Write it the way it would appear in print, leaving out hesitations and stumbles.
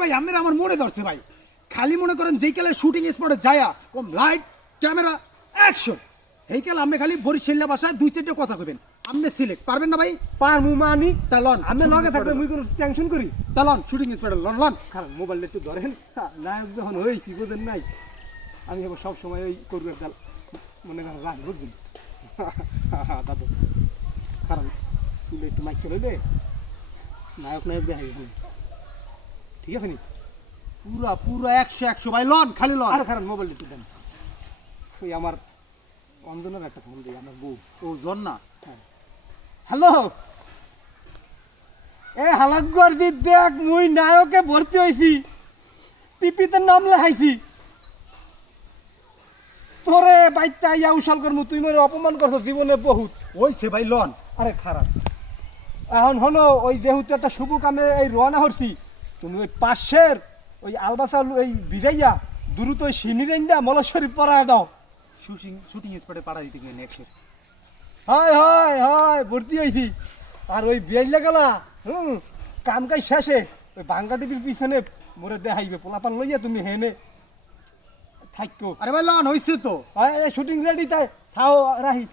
ভাই আমি আমার মনে ধরছে ভাই খালি মনে করেন যেই কালে শুটিং স্পটে যায়া কম লাইট ক্যামেরা অ্যাকশন এই কালে আমি খালি বরিশাল্লা ভাষায় 2-4টা কথা কইবেন আপনি সিলেক্ট পারবেন না ভাই পারমু মানি তালন আমি লগে থাকলে মুই কোনো টেনশন করি তালন শুটিং স্পটে লন লন কারণ মোবাইলটা একটু ধরেন নায়ক যখন হয়েছি বোঝেন নাই আমি এখন সব সময় ওই করবে ডাল মনে করেন রাখ বুঝলি দাদু কারণ তুলে একটু মাইক খেলে নায়ক নায়ক দেখাই ঠিক আছে নি পুরা পুরা 100 ভাই লন খালি লন আর কারণ মোবাইল একটু দেন ওই আমার অঞ্জনের একটা ফোন দিই আমার বউ ও জন না হ্যালো এ হালাকগর দি দেখ মুই নায়কে ভর্তি হইছি টিপিতে নাম লেখাইছি তোরে বাইকটা ইয়া উশাল করমু তুই মোরে অপমান করছ জীবনে বহুত ওইছে ভাই লন আরে খারাপ এখন হলো ওই যেহেতু একটা শুভ কামে এই রওনা হচ্ছি তুমি ওই পাশের ওই আলবাসা ওই ভিজাইয়া দ্রুত ওই সিনিরেন দা মলেশ্বরী পড়ায় দাও শুটিং স্পটে পাড়া দিতে গেলেন 100 হয় হয় হয় ভর্তি হয়েছি আর ওই বিয়াইলা গেলা কাম কাজ শেষে ওই ভাঙ্গা টিভির পিছনে মোরে দেখাইবে পোলাপান লইয়া তুমি হেনে থাকো আরে ভাই লন হইছে তো শুটিং রেডি তাই থাও রাহি